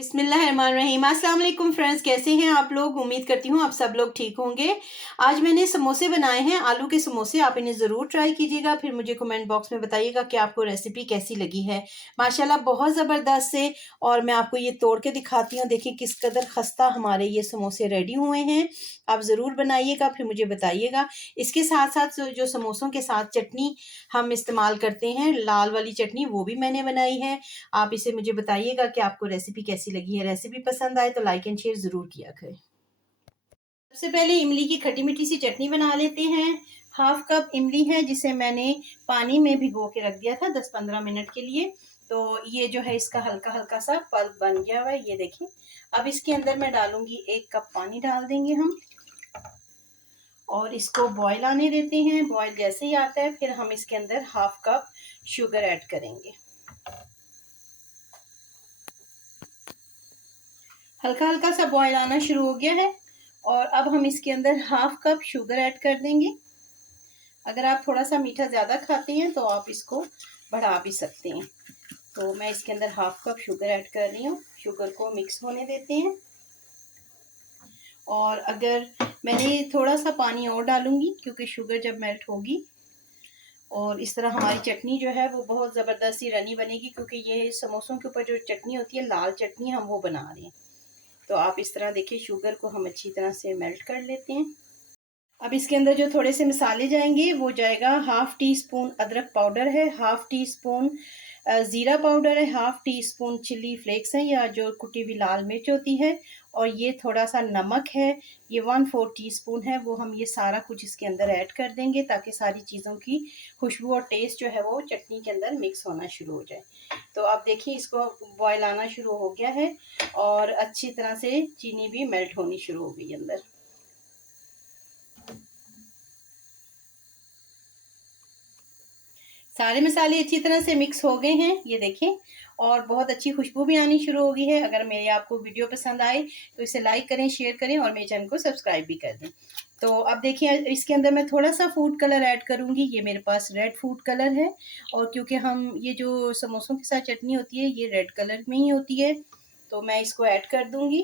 बिस्मिल्लाहिर्रहमानिर्रहीम। अस्सलाम वालेकुम फ्रेंड्स, कैसे हैं आप लोग? उम्मीद करती हूँ आप सब लोग ठीक होंगे। आज मैंने समोसे बनाए हैं, आलू के समोसे। आप इन्हें ज़रूर ट्राई कीजिएगा, फिर मुझे कमेंट बॉक्स में बताइएगा कि आपको रेसिपी कैसी लगी है। माशाल्लाह बहुत ज़बरदस्त से। और मैं आपको ये तोड़ के दिखाती हूँ, देखिए किस कदर खस्ता हमारे ये समोसे रेडी हुए हैं। आप ज़रूर बनाइएगा, फिर मुझे बताइएगा। इसके साथ साथ जो समोसों के साथ चटनी हम इस्तेमाल करते हैं, लाल वाली चटनी, वो भी मैंने बनाई है। आप इसे मुझे बताइएगा कि आपको रेसिपी कैसी लगी है। रेसिपी पसंद आए तो लाइक एंड शेयर ज़रूर किया करें। सबसे पहले इमली की खट्टी मीठी सी चटनी बना लेते हैं। हाफ कप इमली है, जिसे मैंने पानी में भिगो के रख दिया था 10-15 मिनट के लिए। तो ये जो है इसका हल्का हल्का सा पल्प बन गया हुआ है, ये देखिए। अब इसके अंदर मैं डालूंगी 1 कप पानी डाल देंगे हम, और इसको बॉयल आने देते हैं। बॉयल जैसे ही आता है फिर हम इसके अंदर हाफ कप शुगर ऐड करेंगे। हल्का हल्का सा बॉयल आना शुरू हो गया है, और अब हम इसके अंदर हाफ कप शुगर ऐड कर देंगे। अगर आप थोड़ा सा मीठा ज़्यादा खाते हैं तो आप इसको बढ़ा भी सकते हैं। तो मैं इसके अंदर हाफ कप शुगर ऐड कर रही हूँ। शुगर को मिक्स होने देते हैं, और अगर मैंने थोड़ा सा पानी और डालूंगी क्योंकि शुगर जब मेल्ट होगी, और इस तरह हमारी चटनी जो है वो बहुत ज़बरदस्त सी रनी बनेगी, क्योंकि ये समोसों के ऊपर जो चटनी होती है, लाल चटनी, हम वो बना रहे हैं। तो आप इस तरह देखिए, शुगर को हम अच्छी तरह से मेल्ट कर लेते हैं। अब इसके अंदर जो थोड़े से मसाले जाएंगे, वो जाएगा हाफ टी स्पून अदरक पाउडर है, हाफ टी स्पून ज़ीरा पाउडर है, half teaspoon chilli flakes है या जो कुटी हुई लाल मिर्च होती है, और ये थोड़ा सा नमक है, ये 1/4 टीस्पून है। वो हम ये सारा कुछ इसके अंदर ऐड कर देंगे, ताकि सारी चीज़ों की खुशबू और टेस्ट जो है वो चटनी के अंदर मिक्स होना शुरू हो जाए। तो अब देखिए, इसको बॉयल आना शुरू हो गया है, और अच्छी तरह से चीनी भी मेल्ट होनी शुरू हो गई अंदर। सारे मसाले अच्छी तरह से मिक्स हो गए हैं, ये देखें, और बहुत अच्छी खुशबू भी आनी शुरू हो गई है। अगर मेरी आपको वीडियो पसंद आए तो इसे लाइक करें, शेयर करें, और मेरे चैनल को सब्सक्राइब भी कर दें। तो अब देखिए, इसके अंदर मैं थोड़ा सा फूड कलर ऐड करूंगी। ये मेरे पास रेड फूड कलर है, और क्योंकि हम ये जो समोसों के साथ चटनी होती है ये रेड कलर में ही होती है, तो मैं इसको ऐड कर दूंगी।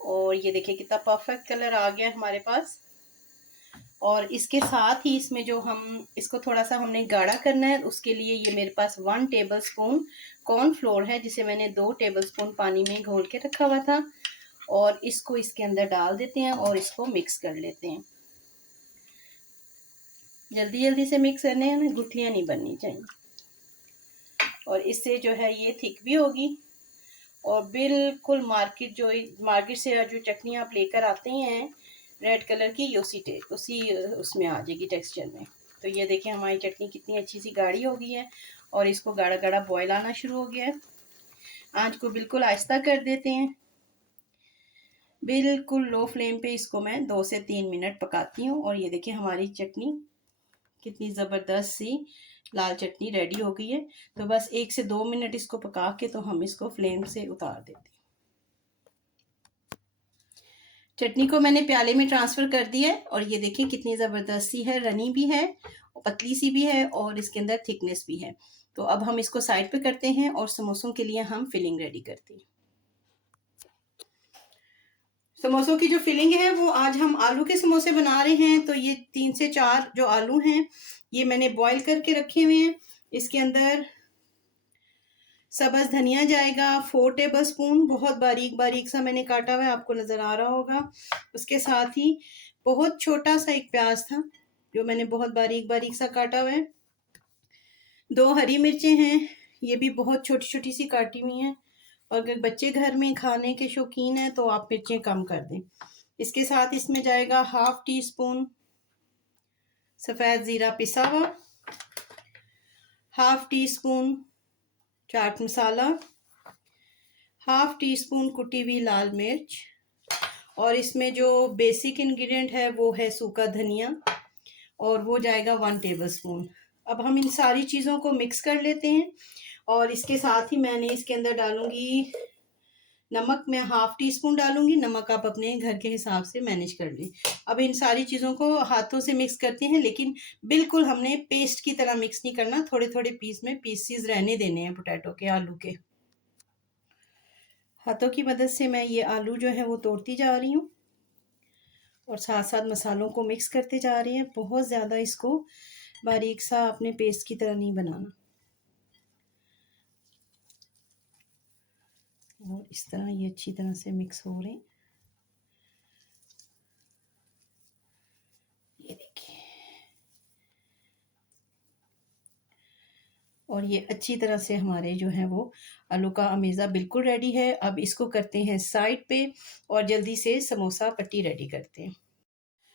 और ये देखिए कितना परफेक्ट कलर आ गया हमारे पास। और इसके साथ ही इसमें जो हम इसको थोड़ा सा हमने गाढ़ा करना है, उसके लिए ये मेरे पास 1 टेबलस्पून कॉर्नफ्लोर है, जिसे मैंने 2 टेबलस्पून पानी में घोल के रखा हुआ था। और इसको इसके अंदर डाल देते हैं और इसको मिक्स कर लेते हैं। जल्दी जल्दी से मिक्स करने हैं, गुठलियाँ नहीं बननी चाहिए। और इससे जो है ये थिक भी होगी, और बिल्कुल मार्केट से जो चटनी आप लेकर आते हैं रेड कलर की, उसी उसमें आ जाएगी टेक्सचर में। तो ये देखिए हमारी चटनी कितनी अच्छी सी गाढ़ी हो गई है, और इसको गाढ़ा गाढ़ा बॉयल आना शुरू हो गया है। आंच को बिल्कुल आहिस्ता कर देते हैं, बिल्कुल लो फ्लेम पे इसको मैं 2 से 3 मिनट पकाती हूँ। और ये देखिए हमारी चटनी कितनी ज़बरदस्त सी लाल चटनी रेडी हो गई है। तो बस 1 से 2 मिनट इसको पका के तो हम इसको फ्लेम से उतार देते हैं। चटनी को मैंने प्याले में ट्रांसफ़र कर दिया है, और ये देखिए कितनी ज़बरदस्त सी है, रनी भी है, पतली सी भी है, और इसके अंदर थिकनेस भी है। तो अब हम इसको साइड पे करते हैं, और समोसों के लिए हम फिलिंग रेडी करते हैं। समोसों की जो फिलिंग है वो आज हम आलू के समोसे बना रहे हैं। तो ये 3 से 4 जो आलू हैं, ये मैंने बॉयल करके रखे हुए हैं। इसके अंदर सब्ज़ धनिया जाएगा 4 टेबलस्पून, बहुत बारीक बारीक सा मैंने काटा हुआ है, आपको नज़र आ रहा होगा। उसके साथ ही बहुत छोटा सा एक प्याज था, जो मैंने बहुत बारीक बारीक सा काटा हुआ है। 2 हरी मिर्चें हैं, ये भी बहुत छोटी छोटी सी काटी हुई हैं, और अगर बच्चे घर में खाने के शौकीन हैं तो आप मिर्चें कम कर दें। इसके साथ इसमें जाएगा हाफ टी स्पून सफ़ेद ज़ीरा पिसा हुआ, half tea spoon chaat masala, half tea spoon कुटी हुई लाल मिर्च, और इसमें जो बेसिक इंग्रेडिएंट है वो है सूखा धनिया, और वो जाएगा 1 टेबलस्पून। अब हम इन सारी चीज़ों को मिक्स कर लेते हैं, और इसके साथ ही मैंने इसके अंदर डालूंगी नमक। मैं हाफ टी स्पून डालूंगी, नमक आप अपने घर के हिसाब से मैनेज कर लें। अब इन सारी चीज़ों को हाथों से मिक्स करते हैं, लेकिन बिल्कुल हमने पेस्ट की तरह मिक्स नहीं करना, थोड़े थोड़े पीसेस रहने देने हैं पोटैटो के, आलू के। हाथों की मदद से मैं ये आलू जो है वो तोड़ती जा रही हूँ और साथ साथ मसालों को मिक्स करते जा रही हैं। बहुत ज़्यादा इसको बारीक सा अपने पेस्ट की तरह नहीं बनाना। और इस तरह ये अच्छी तरह से मिक्स हो रहे हैं। ये देखिए, और ये अच्छी तरह से हमारे जो है वो आलू का अमेज़ा बिल्कुल रेडी है। अब इसको करते हैं साइड पे और जल्दी से समोसा पट्टी रेडी करते हैं।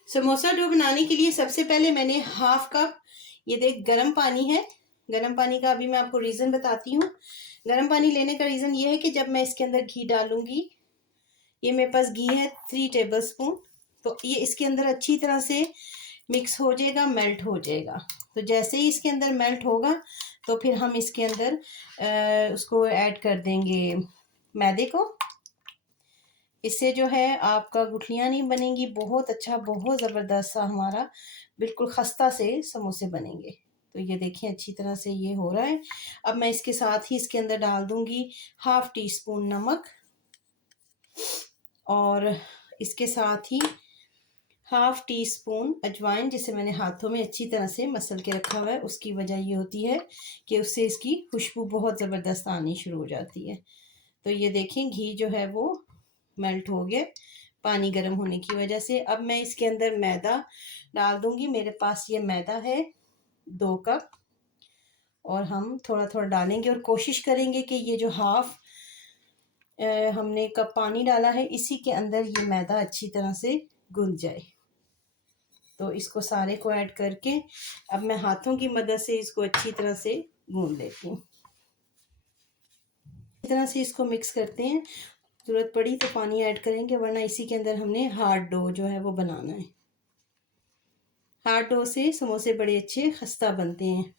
समोसा डो बनाने के लिए सबसे पहले मैंने हाफ कप ये देख गरम पानी है। गरम पानी का अभी मैं आपको रीज़न बताती हूँ। गरम पानी लेने का रीज़न ये है कि जब मैं इसके अंदर घी डालूँगी, ये मेरे पास घी है 3 टेबलस्पून, तो ये इसके अंदर अच्छी तरह से मिक्स हो जाएगा, मेल्ट हो जाएगा। तो जैसे ही इसके अंदर मेल्ट होगा तो फिर हम इसके अंदर उसको ऐड कर देंगे मैदे को। इससे जो है आपका गुठलियाँ नहीं बनेंगी, बहुत अच्छा, बहुत ज़बरदस्त सा हमारा बिल्कुल खस्ता से समोसे बनेंगे। तो ये देखिए अच्छी तरह से ये हो रहा है। अब मैं इसके साथ ही इसके अंदर डाल दूँगी हाफ़ टी स्पून नमक और इसके साथ ही हाफ़ टी स्पून अजवाइन, जिसे मैंने हाथों में अच्छी तरह से मसल के रखा हुआ है। उसकी वजह ये होती है कि उससे इसकी खुशबू बहुत ज़बरदस्त आनी शुरू हो जाती है। तो ये देखें घी जो है वो मेल्ट हो गया पानी गर्म होने की वजह से। अब मैं इसके अंदर मैदा डाल दूँगी। मेरे पास ये मैदा है 2 कप और हम थोड़ा-थोड़ा डालेंगे और कोशिश करेंगे कि ये जो हाफ़ हमने कप पानी डाला है इसी के अंदर ये मैदा अच्छी तरह से घुल जाए। तो इसको सारे को ऐड करके अब मैं हाथों की मदद से इसको अच्छी तरह से गूँध लेती हूँ। इस तरह से इसको मिक्स करते हैं। ज़रूरत पड़ी तो पानी ऐड करेंगे, वरना इसी के अंदर हमने हार्ड डो जो है वो बनाना है। हार्ड डो से समोसे बड़े अच्छे खस्ता बनते हैं।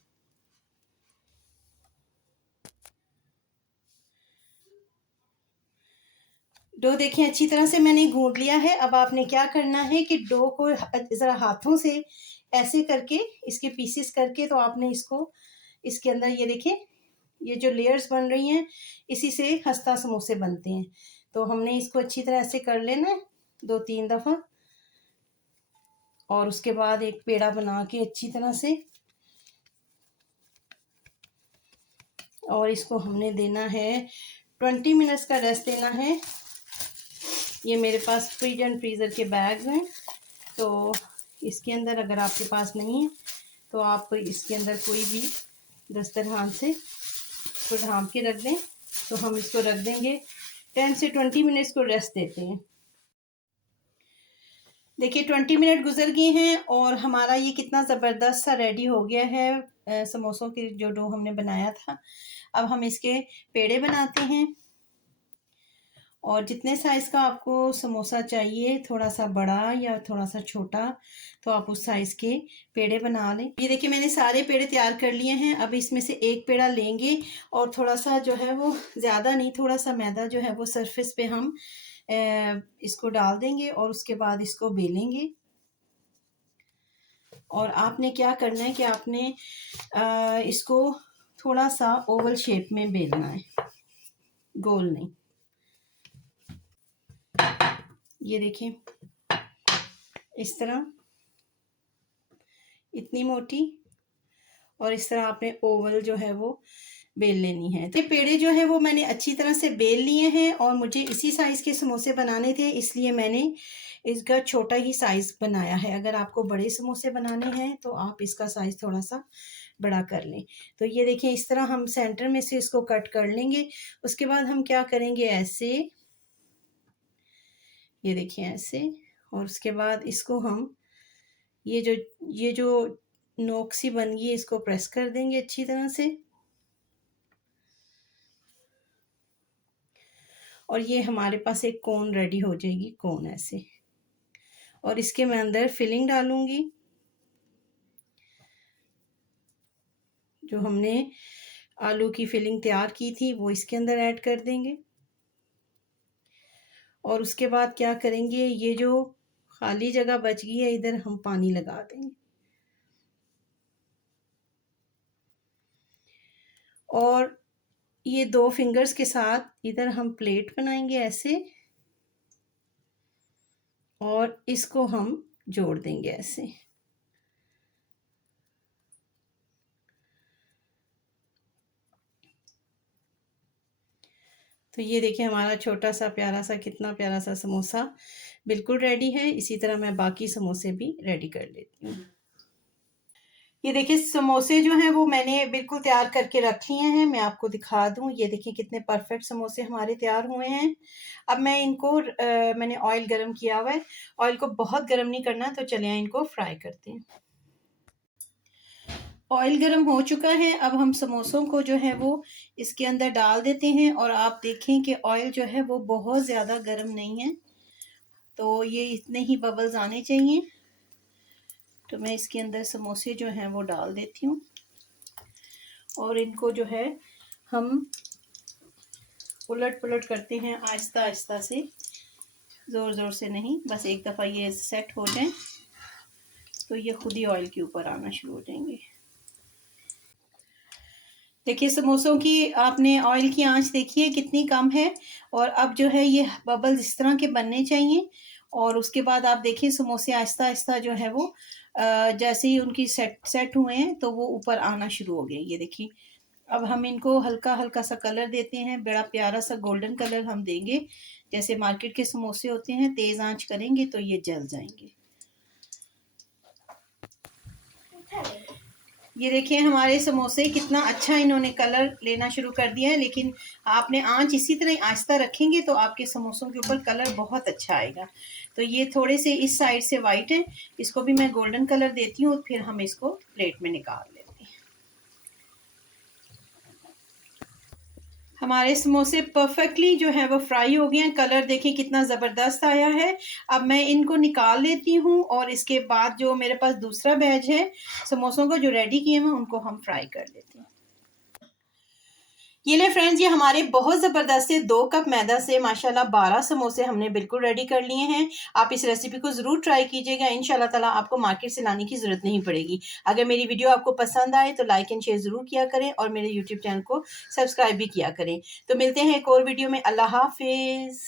डो देखिए अच्छी तरह से मैंने गूँध लिया है। अब आपने क्या करना है कि डो को ज़रा हाथों से ऐसे करके इसके पीसेस करके, तो आपने इसको इसके अंदर ये देखिए ये जो लेयर्स बन रही हैं इसी से खस्ता समोसे बनते हैं। तो हमने इसको अच्छी तरह से कर लेना है 2-3 दफ़ा और उसके बाद एक पेड़ा बना के अच्छी तरह से, और इसको हमने देना है 20 मिनट्स का रेस्ट देना है। ये मेरे पास फ्रिज एंड फ्रीज़र के बैग्स हैं, तो इसके अंदर अगर आपके पास नहीं है तो आप इसके अंदर कोई भी दस्तरखान से इसको ढाँप के रख दें। तो हम इसको रख देंगे 10 से 20 मिनट्स को रेस्ट देते हैं। देखिए 20 मिनट गुजर गए हैं और हमारा ये कितना ज़बरदस्त सा रेडी हो गया है समोसों के जो डो हमने बनाया था। अब हम इसके पेड़े बनाते हैं और जितने साइज़ का आपको समोसा चाहिए, थोड़ा सा बड़ा या थोड़ा सा छोटा, तो आप उस साइज़ के पेड़े बना लें। ये देखिए मैंने सारे पेड़े तैयार कर लिए हैं। अब इसमें से एक पेड़ा लेंगे और थोड़ा सा जो है वो ज़्यादा नहीं, थोड़ा सा मैदा जो है वो सरफेस पे हम इसको डाल देंगे और उसके बाद इसको बेलेंगे। और आपने क्या करना है कि आपने इसको थोड़ा सा ओवल शेप में बेलना है, गोल नहीं। ये देखिए इस तरह, इतनी मोटी, और इस तरह आपने ओवल जो है वो बेल लेनी है। तो ये पेड़े जो है वो मैंने अच्छी तरह से बेल लिए हैं और मुझे इसी साइज़ के समोसे बनाने थे, इसलिए मैंने इसका छोटा ही साइज़ बनाया है। अगर आपको बड़े समोसे बनाने हैं तो आप इसका साइज़ थोड़ा सा बड़ा कर लें। तो ये देखिए इस तरह हम सेंटर में से इसको कट कर लेंगे। उसके बाद हम क्या करेंगे, ऐसे, ये देखिए ऐसे, और उसके बाद इसको हम ये जो नोक सी बन गई है इसको प्रेस कर देंगे अच्छी तरह से, और ये हमारे पास एक कोन रेडी हो जाएगी, कोन ऐसे। और इसके मैं अंदर फिलिंग डालूंगी, जो हमने आलू की फिलिंग तैयार की थी वो इसके अंदर ऐड कर देंगे। और उसके बाद क्या करेंगे, ये जो खाली जगह बच गई है इधर हम पानी लगा देंगे और ये 2 फिंगर्स के साथ इधर हम प्लेट बनाएंगे ऐसे, और इसको हम जोड़ देंगे ऐसे। तो ये देखिए हमारा छोटा सा प्यारा सा, कितना प्यारा सा समोसा बिल्कुल रेडी है। इसी तरह मैं बाकी समोसे भी रेडी कर लेती हूँ। ये देखिए समोसे जो हैं वो मैंने बिल्कुल तैयार करके रख लिए हैं। मैं आपको दिखा दूँ, ये देखिए कितने परफेक्ट समोसे हमारे तैयार हुए हैं। अब मैं इनको मैंने ऑयल गरम किया हुआ है। ऑयल को बहुत गरम नहीं करना, तो चलिए इनको फ्राई करते हैं। ऑयल गरम हो चुका है। अब हम समोसों को जो है वो इसके अंदर डाल देते हैं, और आप देखें कि ऑयल जो है वो बहुत ज़्यादा गरम नहीं है, तो ये इतने ही बबल्स आने चाहिए। तो मैं इसके अंदर समोसे जो हैं वो डाल देती हूँ, और इनको जो है हम उलट पुलट करते हैं आहिस्ता आहिस्ता से, ज़ोर ज़ोर से नहीं। बस एक दफ़ा ये सेट हो जाए तो ये खुद ही ऑयल के ऊपर आना शुरू हो जाएंगे। देखिए समोसों की आपने ऑयल की आंच देखी है कितनी कम है, और अब जो है ये बबल्स इस तरह के बनने चाहिए। और उसके बाद आप देखिए समोसे आहिस्ता आहिस्ता जो है वो जैसे ही उनकी सेट हुए हैं तो वो ऊपर आना शुरू हो गए। ये देखिए अब हम इनको हल्का हल्का सा कलर देते हैं, बड़ा प्यारा सा गोल्डन कलर हम देंगे। जैसे मार्केट के समोसे होते हैं, तेज आंच करेंगे तो ये जल जाएंगे। ये देखिए हमारे समोसे कितना अच्छा इन्होंने कलर लेना शुरू कर दिया है, लेकिन आपने आंच इसी तरह आहिस्ता रखेंगे तो आपके समोसों के ऊपर कलर बहुत अच्छा आएगा। तो ये थोड़े से इस साइड से वाइट है, इसको भी मैं गोल्डन कलर देती हूँ, फिर हम इसको प्लेट में निकाल लेते हैं। हमारे समोसे परफेक्टली जो है वो फ्राई हो गए हैं। कलर देखिए कितना ज़बरदस्त आया है। अब मैं इनको निकाल लेती हूँ, और इसके बाद जो मेरे पास दूसरा बैच है समोसों को जो रेडी किए हैं उनको हम फ्राई कर लेते हैं। ये ले फ्रेंड्स, ये हमारे बहुत ज़बरदस्त से 2 कप मैदा से माशाल्लाह 12 समोसे हमने बिल्कुल रेडी कर लिए हैं। आप इस रेसिपी को ज़रूर ट्राई कीजिएगा, इंशाल्लाह ताला आपको मार्केट से लाने की ज़रूरत नहीं पड़ेगी। अगर मेरी वीडियो आपको पसंद आए तो लाइक एंड शेयर ज़रूर किया करें, और मेरे यूट्यूब चैनल को सब्सक्राइब भी किया करें। तो मिलते हैं एक और वीडियो में। अल्लाह हाफ़िज़।